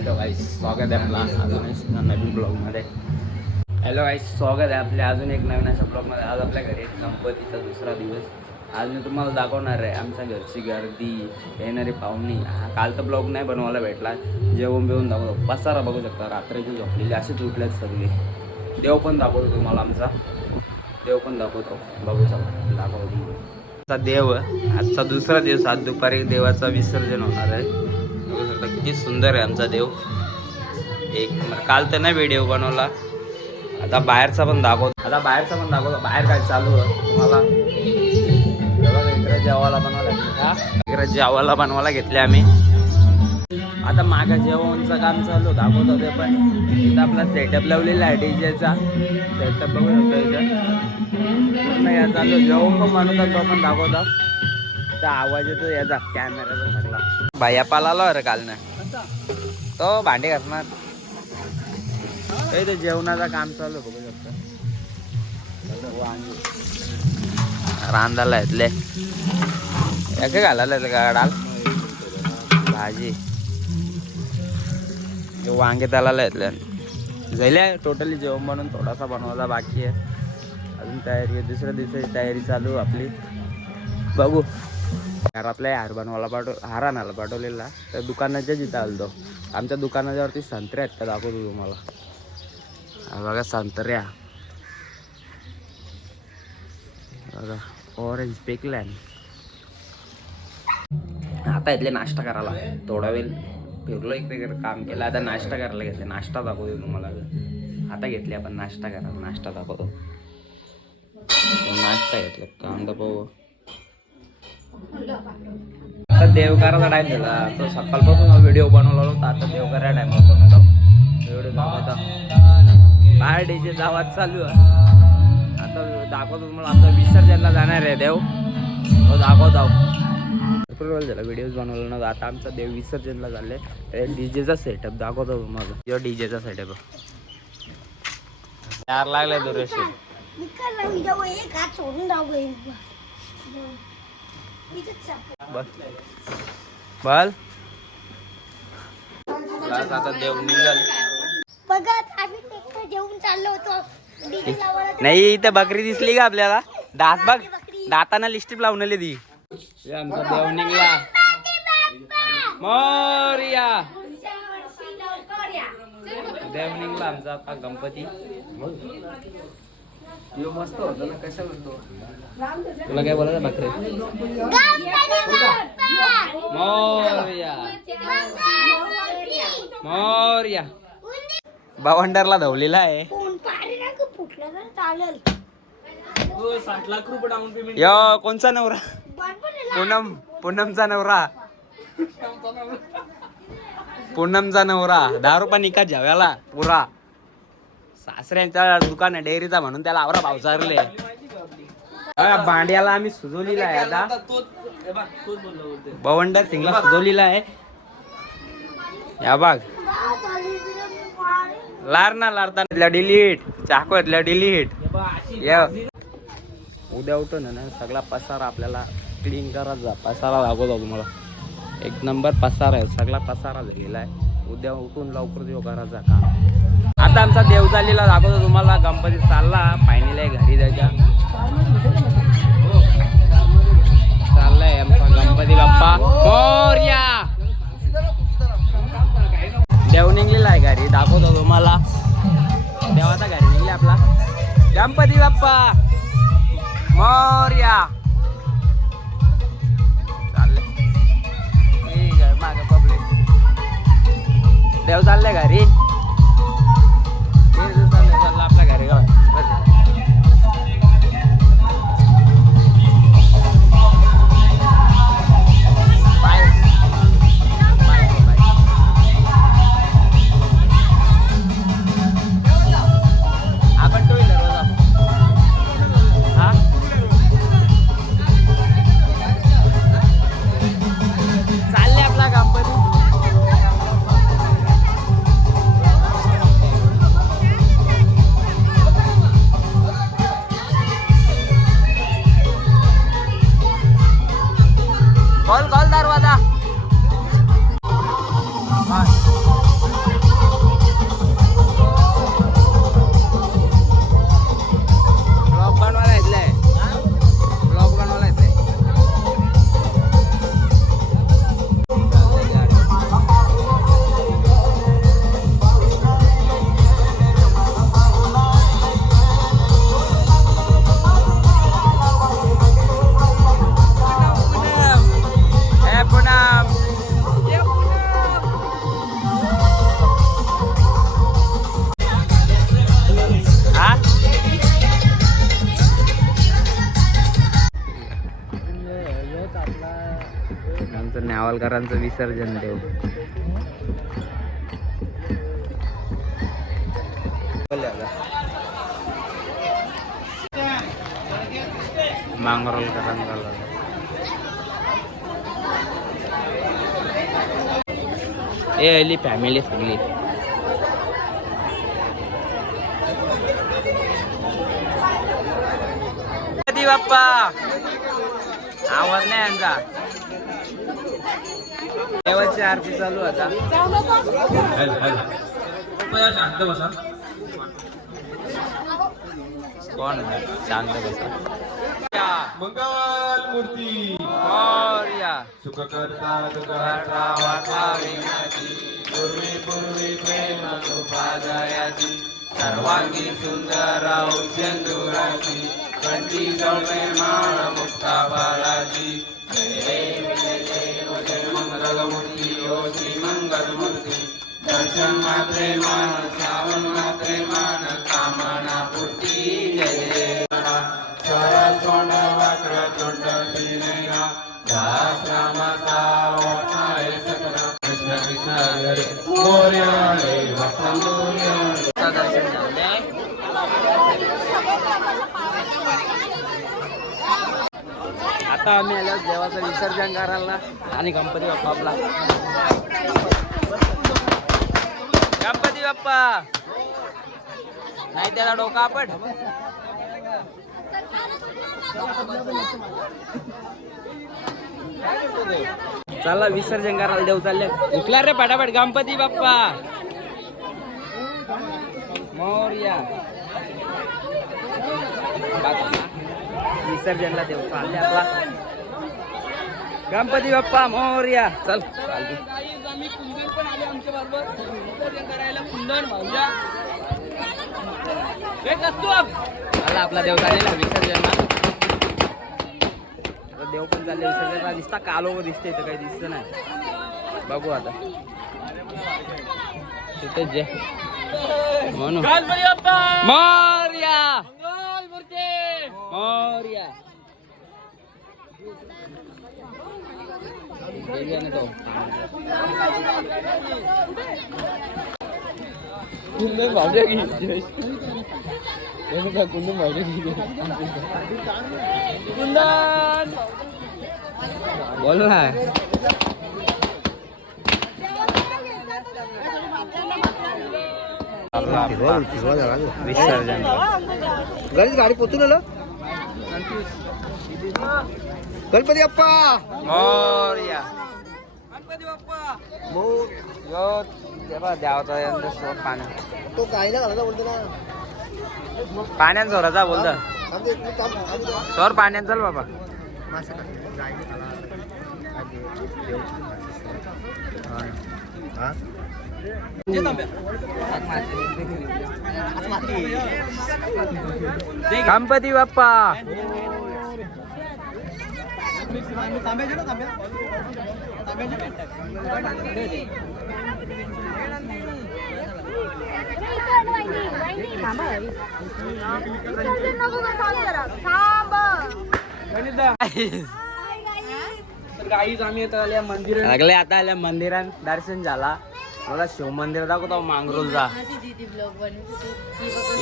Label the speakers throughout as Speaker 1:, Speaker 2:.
Speaker 1: Hello गाईस स्वागत आहे आपला अजून नवीन ब्लॉगमध्ये हॅलो गाईस स्वागत आहे आपल्या अजून एक नवीन अशा ब्लॉगमध्ये आज आपल्या घरी गणपतीचा दुसरा दिवस. आज मी तुम्हाला दाखवणार आहे आमच्या घरची गर्दी येणारी पाहुणी. हा काल तर ब्लॉग नाही बनवायला भेटला. जेवण बिवून दाखवतो. पसारा बघू शकता रात्रीची झोपलेली अशीच उठल्यात सगळी. देव पण दाखवतो तुम्हाला आमचा. देव पण दाखवतो. बघू शकता दाखवतो. आजचा देव आजचा दुसरा दिवस. आज दुपारी देवाचा विसर्जन होणार आहे. किती सुंदर आहे आमचा देव. एक काल तर नाही व्हिडिओ बनवला. आता बाहेरचा पण दाखवतो. आता बाहेरचा पण दाखवतो. बाहेर काय चालू आहे तुम्हाला? इकडे जेवायला बनवायला घेतला इकडे जेवायला बनवायला घेतले आम्ही. आता मागं जेवणचं काम चालू दाखवत होते पण. इथं आपला सेटअप लावलेला आहे डीजेचा सेटअप बघू शकतो इथं. पूर्ण या चालू जेवण पण बनवतात तो पण दाखवतो. तर आवाज येतो याचा कॅमेराचा सगळा. भाया पालाला अरे काल नाही तो भांडे घासणार. ते जेवणाचं काम चालू बघू शकता. रांधायला येतले एक घालायला येतं का डाल? भाजी. वांगे त्याला येतले झाले टोटली जेवण बनवून थोडासा बनवायचा बाकी आहे. अजून तयारी दुसऱ्या दिवसाची तयारी चालू आपली. बघू. घरातला हार बनवायला पाठव हार आणायला पाठवलेला. तर दुकानाच्या जिथं आलतो. आमच्या दुकानाच्यावरती संत्रे आहेत का दाखवतो तुम्हाला. बघा संत्र्या बघा ऑरेंज पेकलॅन आता इथले नाश्ता करायला. थोडा वेळ फिरलो इकडे काम केलं. आता नाश्ता करायला घेतले. नाश्ता दाखवतो तुम्हाला आता घेतले आपण नाश्ता करायला. नाश्ता दाखवतो. नाश्ता घेतला. कांदा पाहू आता देवकाराचा टाईम झाला. तो सकाळपासून व्हिडिओ बनवला होता. आता देवकारा टाईम होतो ना व्हिडिओ दाखवता बाहेर डीजे आवाज चालू आहे. आता दाखवतो तुम्हाला. आता विसर्जनला जाणार आहे देव. तो दाखवतो भरपूर वेळ झाला व्हिडिओज बनवला नव्हता. आता आमचा देव विसर्जनला झाले डीजेचा सेटअप दाखवतो तुम्हाला. किंवा डीजेचा सेटअप चार लागले दुरेशी बल. आता देव निघाल. नाही इथं बकरी दिसली का आपल्याला? दात बघ. दाताना लिस्टिप लावून ती. आमचा देव निघला. मोरया देव निघला आमचा आता गणपती. यो मस्त होतो ना कशा म्हणतो तुला काय बोलायचं बकरी मोरया. मोरया. भावंडरला धवलेला आहे. यो कोणचा नवरा? पूनम पूनमचा नवरा. पूनमचा नवरा. दहा रुपया निकात झव्याला पुरा. सासऱ्यांचा दुकान आहे डेअरीचा म्हणून त्याला आवरा भाव भांड्याला आम्ही सुजवलेला आहे आता. बवंडर सिंगला सुजवलेला आहे. या बाग लार ना लारता डिलीट चाकूतल्या डिलीट या. उद्या उठो ना सगळा पसारा आपल्याला क्लीन करायचा पसारा दाखवतो तुम्हाला. एक नंबर पसारा आहे. सगळा पसारा झालेला आहे. उद्या उठून लवकर देव करायचा काम. आता आमचा देवचालीला दाखवतो तुम्हाला. गणपती चालला. फायनल आहे घरी जायच्या चाललाय आमचा गणपती बाप्पा. मोरया देव निघलेला आहे घरी. दाखवतो तुम्हाला. देवाचा घरी निघले आपला. गणपती बाप्पा! मोर्या चाललंय. माग पब्लिक. देव चाललंय घरी. सावलकरांचं विसर्जन देव मांगरोलकरांचा ए अली फॅमिली सगळी गणपती बाप्पा आवाज नाही यांचा देवाची आरती चालू आता.
Speaker 2: शांत बसा.
Speaker 1: कोण शांत बसा.
Speaker 2: मंगल मूर्ती.
Speaker 1: मोरया.
Speaker 2: सुखकर्ता
Speaker 1: करता वाटा विनाची, पूर्वी पूर्वी प्रेम कृपादयाची सर्वांगी सुंदर औषधुराची कंठी जवळे माळ मुक्ता बाळाची. दर्शन मात्रे मान श्रावण मात्रे मान कामना पूर्ती जय देव सरसोंड वक्र तोंड पिनया दास रामाचा वाटाय सकला कृष्ण कृष्ण हरे. मोर्या रे मोर्या आता आम्ही आलो देवाचं विसर्जन करायला आणि गणपती बाप्पाला. गप्पा नाही त्याला डोका आपण चला विसर्जन करायला देऊ चालले. उठला रे पटापट गणपती बाप्पा. मोर्या. विसर्जनला देऊ चालले आपला. गणपती बाप्पा मोर्या. चल चालते
Speaker 3: आम्ही कुंदन पण आले आमच्या बरोबर. विसर्जन करायला कुंदन भाऊजा.
Speaker 1: आला आपला देव चाललेला विसर्जनला आता देव पण चालले विसर्जनला दिसता कालो दिसते इथं काही दिसत नाही. बघू आता. तिथेच जे म्हणून
Speaker 3: गणपती बाप्पा
Speaker 1: मोर्या
Speaker 3: मंगल मूर्ती
Speaker 1: मोर्या
Speaker 3: कुंदन भाऊजा की कुंदन भाऊजा की कुंदन
Speaker 1: बोल ना. विसर्जन
Speaker 4: गाडी गाडी पोचून आलं? गणपती अप्पा
Speaker 1: मोर्या!
Speaker 3: गणपती बाप्पा!
Speaker 1: यो तेव्हा द्यावचा यंत्र शोध पाण्या.
Speaker 4: तो गायला घालायचा बोलतो ना.
Speaker 1: पाण्यात जोराचा बोलत
Speaker 4: थांब दे, तू थांब, थांब. दे.
Speaker 1: सौर पाण्यात चल बाबा.
Speaker 4: हा?
Speaker 1: गणपती बाप्पा!
Speaker 3: आल्या मंदिर
Speaker 1: लागले आता आल्या मंदिरात दर्शन झाला. मला शिव मंदिर दाखवतो मांगरोलचा.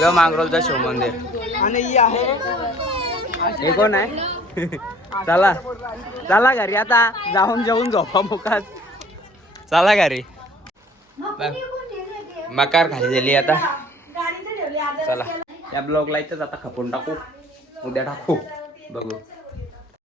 Speaker 1: यो मांगरोलचा शिव मंदिर
Speaker 3: आणि ही आहे.
Speaker 1: हे कोण आहे? चला. चला घरी आता. जाऊन जेवून झोपा मुखात चला घरी. मकार खाली आता. चला. या ब्लॉगला इथंच आता खपून टाकू. उद्या टाकू. बघू.